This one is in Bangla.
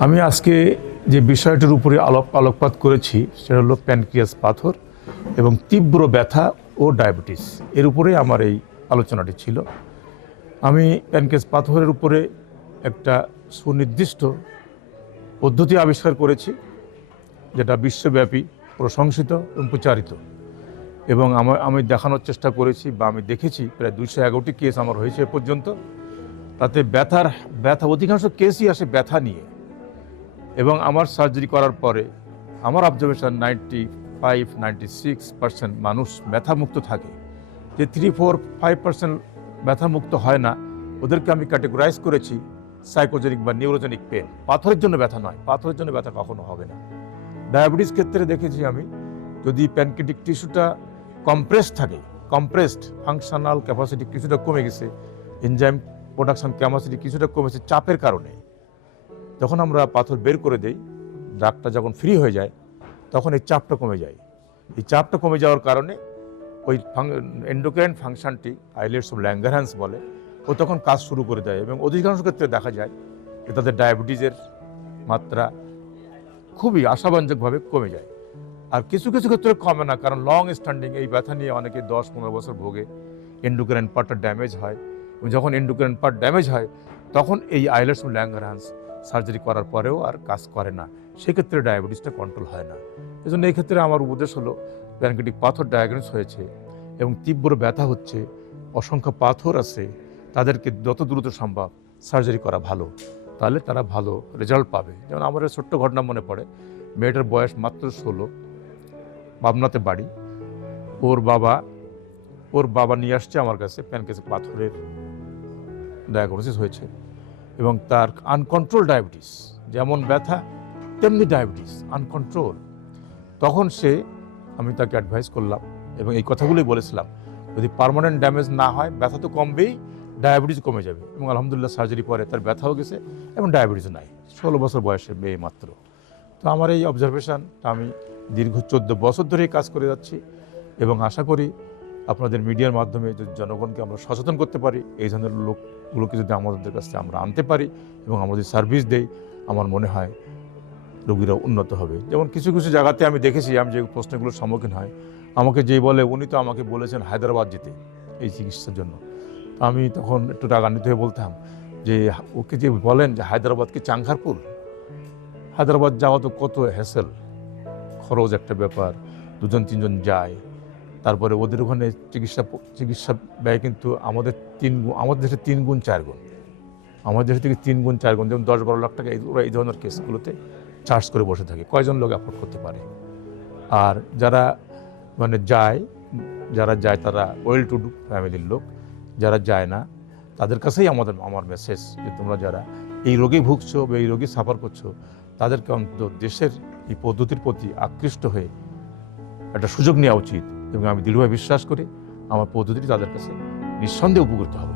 আমি আজকে যে বিষয়টির উপরে আলোক আলোকপাত করেছি, সেটা হলো প্যানক্রিয়াস পাথর এবং তীব্র ব্যথা ও ডায়াবেটিস। এর উপরে আমার এই আলোচনাটি ছিল। আমি প্যানক্রিয়াস পাথরের উপরে একটা সুনির্দিষ্ট পদ্ধতি আবিষ্কার করেছি, যেটা বিশ্বব্যাপী প্রশংসিত এবং প্রচারিত। এবং আমার আমি দেখানোর চেষ্টা করেছি বা আমি দেখেছি, প্রায় দুইশো এগারোটি কেস আমার হয়েছে এ পর্যন্ত। তাতে ব্যথার ব্যথা, অধিকাংশ কেসই আসে ব্যথা নিয়ে। এবং আমার সার্জারি করার পরে আমার observation ninety five ninety six percent মানুষ ব্যথামুক্ত থাকে। যে থ্রি ফোর ফাইভ পার্সেন্ট ব্যথামুক্ত হয় না, ওদেরকে আমি ক্যাটেগরাইজ করেছি সাইকোজেনিক বা নিউরোজেনিক পেন পাথরের জন্য ব্যথা নয়, পাথরের জন্য ব্যথা কখনো হবে না। ডায়াবেটিস ক্ষেত্রে দেখেছি আমি, যদি প্যানকেটিক টিস্যুটা কম্প্রেস থাকে কম্প্রেসড ফাংশনাল ক্যাপাসিটি কিছুটা কমে গেছে এনজাইম প্রোডাকশন ক্যাপাসিটি কিছুটা কমেছে চাপের কারণে যখন আমরা পাথর বের করে দেই দাগটা যখন ফ্রি হয়ে যায়, তখন এই চাপটা কমে যায়। এই চাপটা কমে যাওয়ার কারণে ওই এন্ডোক্রাইন ফাংশনটি আইলেটস ল্যাঙ্গারহ্যান্স বলে, ও তখন কাজ শুরু করে দেয় এবং অধিকাংশ ক্ষেত্রে দেখা যায় যে তাদের ডায়াবেটিসের মাত্রা খুবই আশাবাঞ্জকভাবে কমে যায়। আর কিছু কিছু ক্ষেত্রে কমে না, কারণ লং স্ট্যান্ডিং এই ব্যথা নিয়ে অনেকে দশ, পনেরো বছর ভোগে। এন্ডোক্রাইন পার্টটা ড্যামেজ হয়। এবং যখন এন্ডোক্রাইন পার্ট ড্যামেজ হয়, তখন এই আইলেটস অফ ল্যাঙ্গারহ্যান্স সার্জারি করার পরেও আর কাজ করে না। সেক্ষেত্রে ডায়াবেটিসটা কন্ট্রোল হয় না। এই জন্য এই ক্ষেত্রে আমার উপদেশ হলো প্যানকেটিক পাথর ডায়াগনোস হয়েছে এবং তীব্র ব্যথা হচ্ছে, অসংখ্য পাথর আছে, তাদেরকে যত দ্রুত সম্ভব সার্জারি করা ভালো, তাহলে তারা ভালো রেজাল্ট পাবে। যেমন আমার ছোট্ট ঘটনা মনে পড়ে। মেয়েটার বয়স মাত্র ষোলো পাবনাতে বাড়ি। ওর বাবা ওর বাবা নিয়ে আসছে আমার কাছে প্যানকেসে পাথরের ডায়াগনোসিস হয়েছে। এবং তার আনকন্ট্রোল ডায়াবেটিস যেমন ব্যথা, তেমনি ডায়াবেটিস আনকন্ট্রোল তখন সে, আমি তাকে অ্যাডভাইস করলাম এবং এই কথাগুলোই বলেছিলাম, যদি পার্মানেন্ট ড্যামেজ না হয়, ব্যথা তো কমবেই ডায়াবেটিস কমে যাবে। এবং আলহামদুলিল্লাহ সার্জারি পরে তার ব্যথাও গেছে এবং ডায়াবেটিস নাই। ষোলো বছর বয়সে মেয়ে মাত্র। তো আমার এই অবজারভেশনটা আমি দীর্ঘ চোদ্দ বছর ধরেই কাজ করে যাচ্ছি এবং আশা করি আপনাদের মিডিয়ার মাধ্যমে যদি জনগণকে আমরা সচেতন করতে পারি, এই ধরনের লোকগুলোকে যদি আমাদের কাছে আমরা আনতে পারি এবং আমাদের সার্ভিস দেই, আমার মনে হয় রোগীরা উন্নত হবে। যেমন কিছু কিছু জায়গাতে আমি দেখেছি, আমি যে প্রশ্নগুলোর সম্মুখীন হয়, আমাকে যেই বলে, উনি তো আমাকে বলেছেন হায়দ্রাবাদ যেতে এই চিকিৎসার জন্য। আমি তখন একটু রাগান্বিত হয়ে বলতাম যে, ওকে যে বলেন যে হায়দ্রাবাদ কি চাংখারপুর? হায়দ্রাবাদ যাওয়া তো কত হ্যাসেল খরচ একটা ব্যাপার, দুজন তিনজন যায়। তারপরে ওদের ওখানে চিকিৎসা চিকিৎসা ব্যয় কিন্তু আমাদের তিন গুণ আমাদের দেশে তিন গুণ চার গুণ। আমাদের দেশে থেকে তিন গুণ চার গুণ, যেমন দশ বারো লাখ টাকা ওরা এই ধরনের কেসগুলোতে চার্জ করে বসে থাকে। কয়জন লোক অ্যাফোর্ড করতে পারে? আর যারা মানে যায়, যারা যায় তারা ওয়েল টু ডু ফ্যামিলির লোক, যারা যায় না, তাদের কাছেই আমাদের, আমার মেসেজ যে তোমরা যারা এই রোগে ভুগছো বা এই রোগে সাফার করছ, তাদেরকে অন্তত দেশের এই পদ্ধতির প্রতি আকৃষ্ট হয়ে একটা সুযোগ নেওয়া উচিত। এবং আমি দৃঢ়ভাবে বিশ্বাস করি আমার পদ্ধতিটি তাদের কাছে নিঃসন্দেহে উপকৃত হবে।